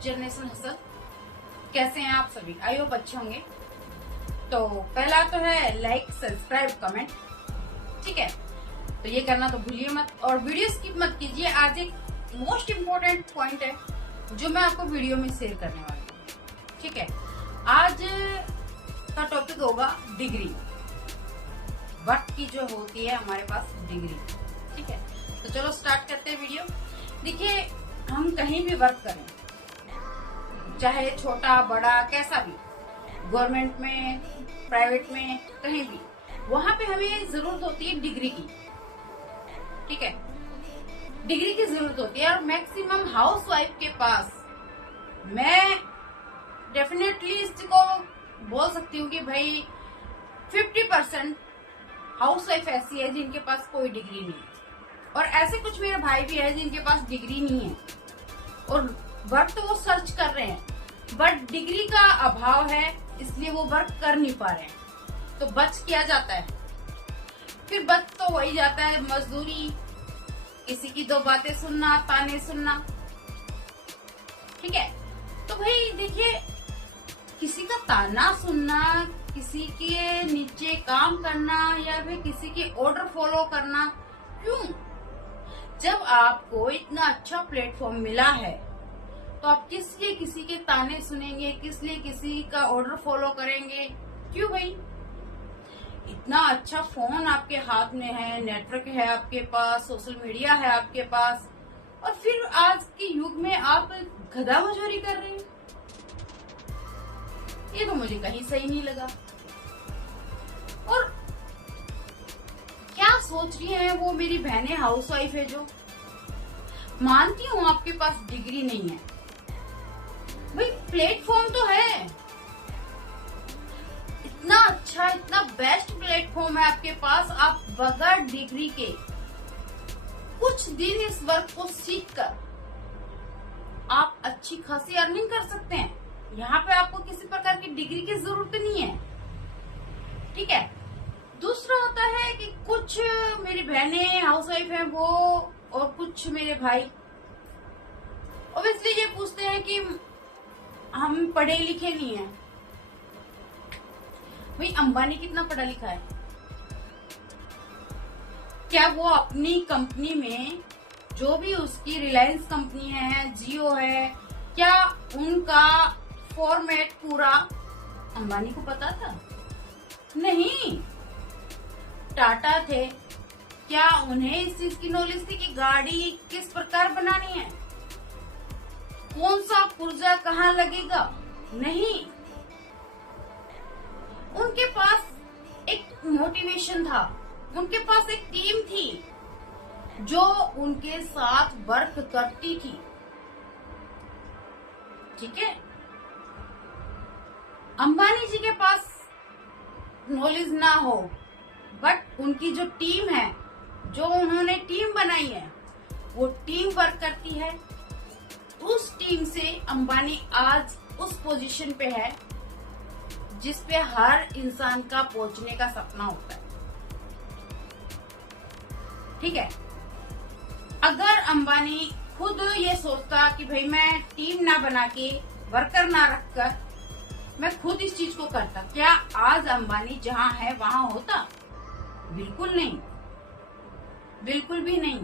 Next generation hustle. कैसे हैं आप सभी? आई होप अच्छे होंगे। तो पहला तो है लाइक, सब्सक्राइब, कमेंट। ठीक है, तो ये करना तो भूलिए मत और वीडियो स्किप मत कीजिए। आज एक मोस्ट इम्पोर्टेंट पॉइंट है जो मैं आपको वीडियो में शेयर करने वाली हूँ। ठीक है, आज का टॉपिक होगा डिग्री। वक्त की जो होती है हमारे पास डिग्री। ठीक है, तो चलो स्टार्ट करते हैं वीडियो। देखिए, हम कहीं भी वर्क करें, चाहे छोटा बड़ा कैसा भी, गवर्नमेंट में, प्राइवेट में, कहीं भी, वहां पे हमें जरूरत होती है डिग्री की। ठीक है, डिग्री की जरूरत होती है और मैक्सिमम हाउसवाइफ के पास मैं डेफिनेटली इसको बोल सकती हूँ कि भाई 50% हाउसवाइफ ऐसी है जिनके पास कोई डिग्री नहीं है और ऐसे कुछ मेरे भाई भी है जिनके पास डिग्री नहीं है और वर्क तो वो सर्च कर रहे हैं बट डिग्री का अभाव है, इसलिए वो वर्क कर नहीं पा रहे हैं। तो बच किया जाता है, फिर बच तो वही जाता है मजदूरी, किसी की दो बातें सुनना, ताने सुनना। ठीक है, तो भाई देखिए, किसी का ताना सुनना, किसी के नीचे काम करना या फिर किसी के ऑर्डर फॉलो करना, क्यों? जब आपको इतना अच्छा प्लेटफॉर्म मिला है तो आप किस लिए किसी के ताने सुनेंगे, किस लिए किसी का ऑर्डर फॉलो करेंगे? क्यों भाई? इतना अच्छा फोन आपके हाथ में है, नेटवर्क है आपके पास, सोशल मीडिया है आपके पास, और फिर आज के युग में आप गधा मजूरी कर रहे हैं। ये तो मुझे कहीं सही नहीं लगा। और क्या सोच रही हैं वो मेरी बहनें हाउसवाइफ है जो, मानती हूँ आपके पास डिग्री नहीं है, भाई प्लेटफॉर्म तो है, इतना अच्छा, इतना बेस्ट प्लेटफॉर्म है आपके पास। आप बगैर डिग्री के कुछ दिन इस वर्क को सीख कर आप अच्छी खासी अर्निंग कर सकते हैं। यहाँ पे आपको किसी प्रकार की डिग्री की जरूरत नहीं है। ठीक है, दूसरा होता है कि कुछ मेरी बहनें हाउसवाइफ हैं वो, और कुछ मेरे भाई ऑब्वियसली ये पूछते हैं कि हम पढ़े लिखे नहीं हैं। भाई अंबानी कितना पढ़ा लिखा है? क्या वो अपनी कंपनी में जो भी उसकी रिलायंस कंपनी है, जियो है, क्या उनका फॉर्मेट पूरा अंबानी को पता था? नहीं। टाटा थे, क्या उन्हें इस चीज की नॉलेज थी कि गाड़ी किस प्रकार बनानी है, कौन सा पुर्जा कहाँ लगेगा? नहीं। उनके पास एक मोटिवेशन था, उनके पास एक टीम थी जो उनके साथ वर्क करती थी। ठीक है, अंबानी जी के पास नॉलेज ना हो बट उनकी जो टीम है, जो उन्होंने टीम बनाई है, वो टीम वर्क करती है। उस टीम से अंबानी आज उस पोजीशन पे है जिस पे हर इंसान का पहुंचने का सपना होता है। ठीक है, अगर अंबानी खुद ये सोचता कि भाई मैं टीम ना बना के, वर्कर ना रखकर मैं खुद इस चीज को करता, क्या आज अंबानी जहां है वहां होता? बिल्कुल नहीं, बिल्कुल भी नहीं।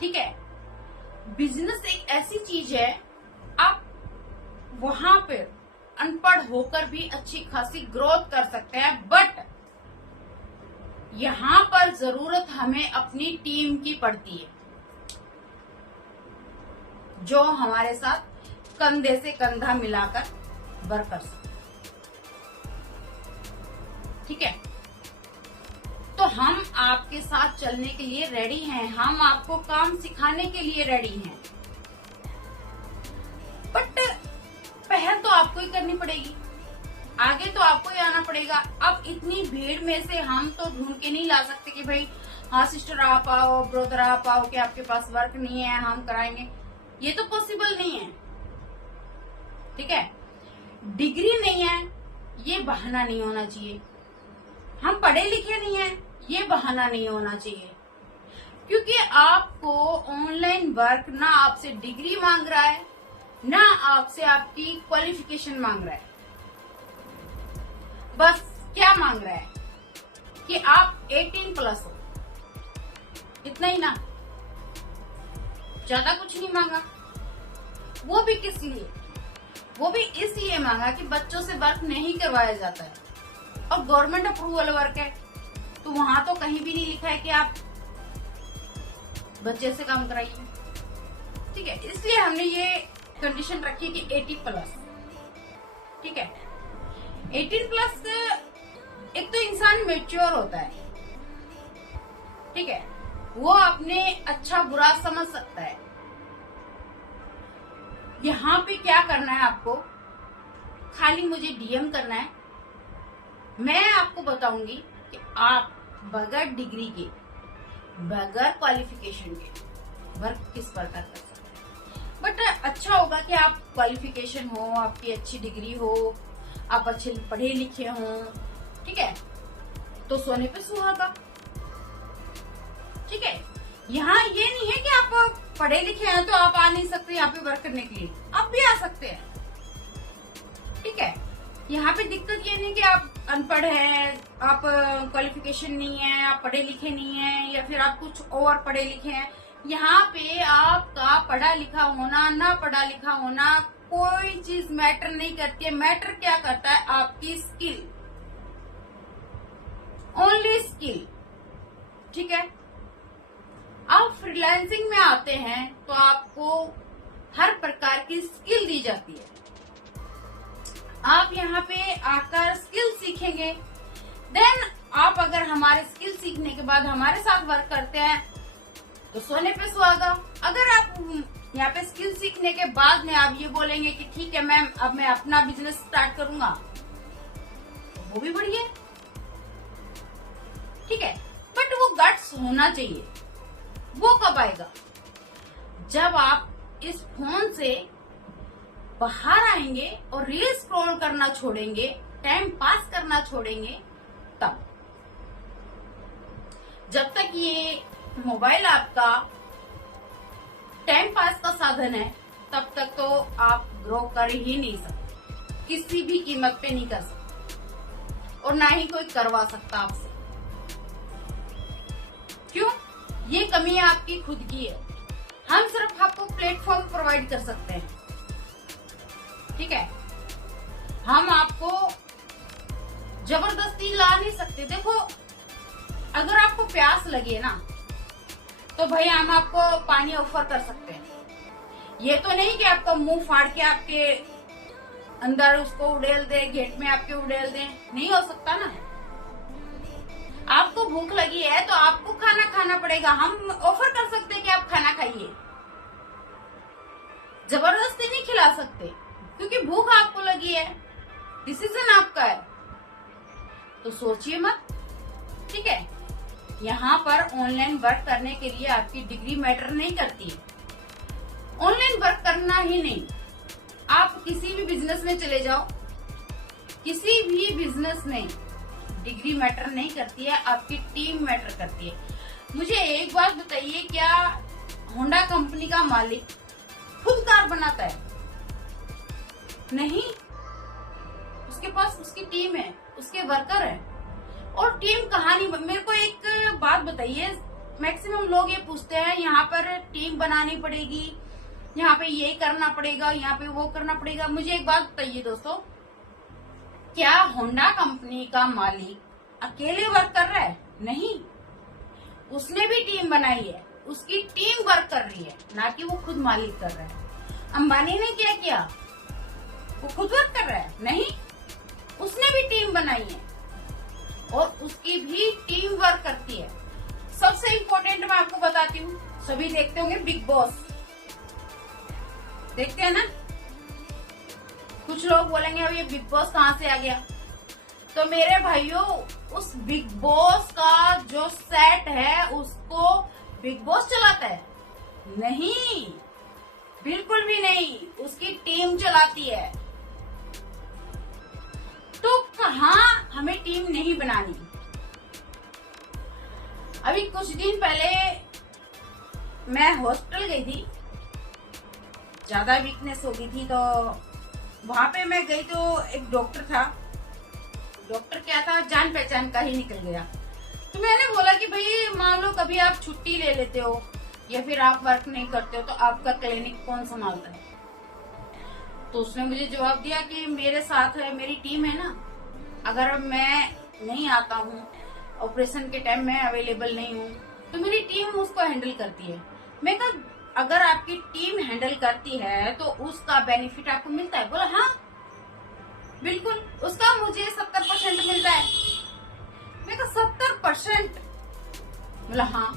ठीक है, बिजनेस एक ऐसी चीज है, आप वहां पे अनपढ़ होकर भी अच्छी खासी ग्रोथ कर सकते हैं, बट यहाँ पर जरूरत हमें अपनी टीम की पड़ती है जो हमारे साथ कंधे से कंधा मिलाकर वर्क कर सकते। ठीक है, तो हम आपके साथ चलने के लिए रेडी हैं, हम आपको काम सिखाने के लिए रेडी हैं, बट पहल तो आपको ही करनी पड़ेगी, आगे तो आपको ही आना पड़ेगा। अब इतनी भीड़ में से हम तो ढूंढ के नहीं ला सकते कि भाई हाँ सिस्टर आप आओ, ब्रदर आप आओ, कि आपके पास वर्क नहीं है हम कराएंगे, ये तो पॉसिबल नहीं है। ठीक है, डिग्री नहीं है ये बहाना नहीं होना चाहिए, हम पढ़े लिखे नहीं है ये बहाना नहीं होना चाहिए। क्योंकि आपको ऑनलाइन वर्क ना आपसे डिग्री मांग रहा है, ना आपसे आपकी क्वालिफिकेशन मांग रहा है। बस क्या मांग रहा है कि आप 18+ हो, इतना ही ना, ज्यादा कुछ नहीं मांगा। वो भी किस लिए? वो भी इसलिए मांगा कि बच्चों से वर्क नहीं करवाया जाता है और गवर्नमेंट अप्रूवल वर्क है, तो वहां तो कहीं भी नहीं लिखा है कि आप बच्चे से काम कराइए। ठीक है, इसलिए हमने ये कंडीशन रखी कि 18+। ठीक है, 18+ एक तो इंसान मेच्योर होता है। ठीक है, वो अपने अच्छा बुरा समझ सकता है। यहाँ पे क्या करना है आपको, खाली मुझे डीएम करना है, मैं आपको बताऊंगी कि आप बगैर डिग्री के, बगैर क्वालिफिकेशन के वर्क किस प्रकार कर सकते हैं। बट अच्छा होगा कि आप क्वालिफिकेशन हो, आपकी अच्छी डिग्री हो, आप अच्छे पढ़े लिखे हो। ठीक है, तो सोने पे सुहागा। ठीक है, यहाँ ये नहीं है कि आप पढ़े लिखे हैं तो आप आ नहीं सकते यहाँ पे वर्क करने के लिए, आप भी आ सकते हैं। ठीक है, यहाँ पे दिक्कत ये नहीं कि आप अनपढ़ हैं, आप क्वालिफिकेशन नहीं है, आप पढ़े लिखे नहीं हैं, या फिर आप कुछ और पढ़े लिखे हैं। यहाँ पे आपका पढ़ा लिखा होना, ना पढ़ा लिखा होना, कोई चीज मैटर नहीं करती है। मैटर क्या करता है? आपकी स्किल, ओनली स्किल। ठीक है, आप फ्रीलांसिंग में आते हैं तो आपको हर प्रकार की स्किल दी जाती है। आप यहाँ पे आकर स्किल सीखेंगे, देन आप अगर हमारे स्किल सीखने के बाद हमारे साथ वर्क करते हैं तो सोने पे सुहागा। अगर आप यहाँ पे स्किल सीखने के बाद में आप ये बोलेंगे कि ठीक है मैम अब मैं अपना बिजनेस स्टार्ट करूंगा, तो वो भी बढ़िया है। ठीक है, बट वो गट्स होना चाहिए। वो कब आएगा? जब आप इस फोन से बाहर आएंगे और रील स्क्रॉल करना छोड़ेंगे, टाइम पास करना छोड़ेंगे, तब। जब तक ये मोबाइल आपका टाइम पास का साधन है, तब तक तो आप ग्रो कर ही नहीं सकते, किसी भी कीमत पे नहीं कर सकते, और ना ही कोई करवा सकता आपसे। क्यों? ये कमी आपकी खुद की है। हम सिर्फ आपको प्लेटफॉर्म प्रोवाइड कर सकते हैं। ठीक है, हम आपको जबरदस्ती ला नहीं सकते। देखो, अगर आपको प्यास लगे ना, तो भाई हम आपको पानी ऑफर कर सकते हैं। ये तो नहीं कि आपका मुंह फाड़ के आपके अंदर उसको उड़ेल दे, गेट में आपके उड़ेल दे, नहीं हो सकता ना। आपको भूख लगी है तो आपको खाना खाना पड़ेगा। हम ऑफर कर सकते हैं कि आप खाना खाइए, जबरदस्ती नहीं खिला सकते, क्योंकि भूख आपको लगी है, डिसीजन आपका है। तो सोचिए मत। ठीक है, यहाँ पर ऑनलाइन वर्क करने के लिए आपकी डिग्री मैटर नहीं करती है। ऑनलाइन वर्क करना ही नहीं, आप किसी भी बिजनेस में चले जाओ, किसी भी बिजनेस में डिग्री मैटर नहीं करती है, आपकी टीम मैटर करती है। मुझे एक बात बताइए, क्या होंडा कंपनी का मालिक खुद कार बनाता है? नहीं, उसके पास उसकी टीम है, उसके वर्कर है। और टीम कहानी, मेरे को एक बात बताइए, मैक्सिमम लोग ये पूछते हैं यहाँ पर टीम बनानी पड़ेगी, यहाँ पे ये करना पड़ेगा, यहाँ पे वो करना पड़ेगा। मुझे एक बात बताइए दोस्तों, क्या होंडा कंपनी का मालिक अकेले वर्क कर रहा है? नहीं, उसने भी टीम बनाई है, उसकी टीम वर्क कर रही है, ना कि वो खुद मालिक कर रहा है। अंबानी ने क्या किया? वो खुद वर्क कर रहा है? नहीं, उसने भी टीम बनाई है और उसकी भी टीम वर्क करती है। सबसे इम्पोर्टेंट मैं आपको बताती हूँ, सभी देखते होंगे बिग बॉस, देखते हैं ना। कुछ लोग बोलेंगे अब ये बिग बॉस कहाँ से आ गया? तो मेरे भाइयों, उस बिग बॉस का जो सेट है उसको बिग बॉस चलाता है? नहीं, बिल्कुल भी नहीं, उसकी टीम चलाती है। तो कहाँ हमें टीम नहीं बनानी? अभी कुछ दिन पहले मैं हॉस्पिटल गई थी, ज्यादा वीकनेस हो गई थी, तो वहां पे मैं गई तो एक डॉक्टर था। डॉक्टर क्या था, जान पहचान का ही निकल गया। तो मैंने बोला कि भाई मान लो कभी आप छुट्टी ले लेते हो या फिर आप वर्क नहीं करते हो तो आपका क्लिनिक कौन संभालता है? तो उसने मुझे जवाब दिया कि मेरे साथ है, मेरी टीम है ना, अगर मैं नहीं आता हूँ, ऑपरेशन के टाइम मैं अवेलेबल नहीं हूँ, तो मेरी टीम उसको हैंडल करती है। मैं कहा अगर आपकी टीम हैंडल करती है तो उसका बेनिफिट आपको मिलता है? बोला हाँ बिल्कुल, उसका मुझे 70% मिलता है। मैं कहा 70%? बोला हाँ।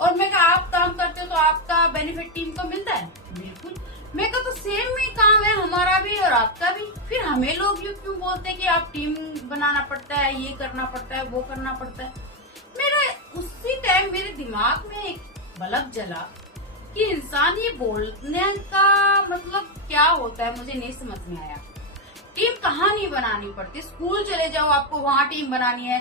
और मैं कहा आप काम करते हो तो आपका बेनिफिट टीम को मिलता है? बिल्कुल। मैं कहा तो सेम में काम है हमारा भी और आपका भी, फिर हमें लोग ये क्यों बोलते हैं कि आप टीम बनाना पड़ता है, ये करना पड़ता है, वो करना पड़ता है? मेरा उसी टाइम मेरे दिमाग में एक बल्ब जला कि इंसान ये बोलने का मतलब क्या होता है, मुझे नहीं समझ में आया। टीम कहाँ नहीं बनानी पड़ती? स्कूल चले जाओ आपको वहाँ टीम बनानी है,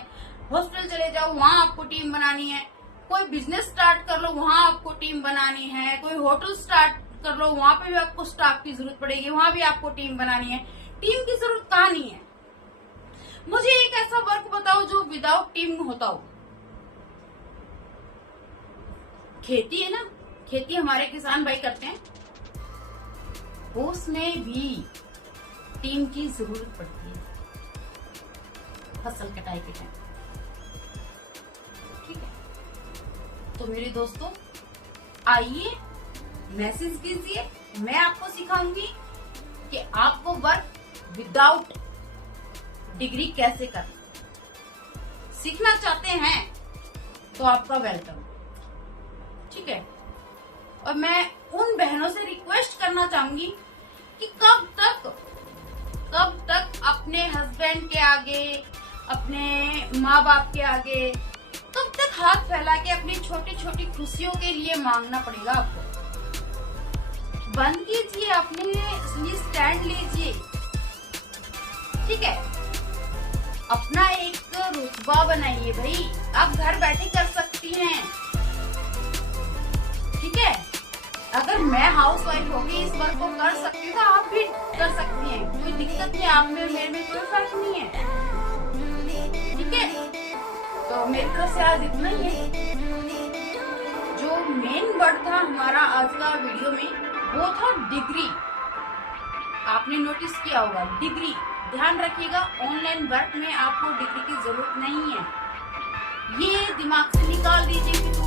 हॉस्पिटल चले जाओ वहाँ आपको टीम बनानी है, कोई बिजनेस स्टार्ट कर लो वहाँ आपको टीम बनानी है, कोई होटल स्टार्ट कर लो वहाँ पे भी आपको स्टाफ की जरूरत पड़ेगी, वहाँ भी आपको टीम बनानी है। टीम की जरूरत कहाँ नहीं है? मुझे एक ऐसा वर्क बताओ जो विदाउट टीम होता हो। खेती है ना, खेती हमारे किसान भाई करते हैं, उसमें भी टीम की जरूरत पड़ती है फसल कटाई के टाइम। ठीक है, तो मेरे दोस्तों आइए मैसेज कीजिए, मैं आपको सिखाऊंगी कि आपको वर्क विदाउट डिग्री कैसे करना। सीखना चाहते हैं तो आपका वेलकम। ठीक है, और मैं उन बहनों से रिक्वेस्ट करना चाहूंगी कि कब तक अपने हस्बैंड के आगे, अपने माँ बाप के आगे कब तक हाथ फैला के अपनी छोटी छोटी खुशियों के लिए मांगना पड़ेगा आपको? बंद कीजिए, अपने लिए स्टैंड लीजिए। ठीक है, अपना एक रुतबा बनाइए भाई, आप घर बैठे कर सकती हैं। ठीक है, अगर मैं हाउस वाइफ होगी इस वर्क को कर सकती हूँ तो आप भी कर सकती हैं, कोई दिक्कत नहीं, आप में मेरे में कोई फर्क नहीं है। ठीक है, तो मेरी तरफ से आज इतना ही है। जो मेन वर्ड था हमारा आज का वीडियो में वो था डिग्री। आपने नोटिस किया होगा डिग्री, ध्यान रखिएगा ऑनलाइन वर्क में आपको डिग्री की जरूरत नहीं है। ये दिमाग से निकाल दीजिए कि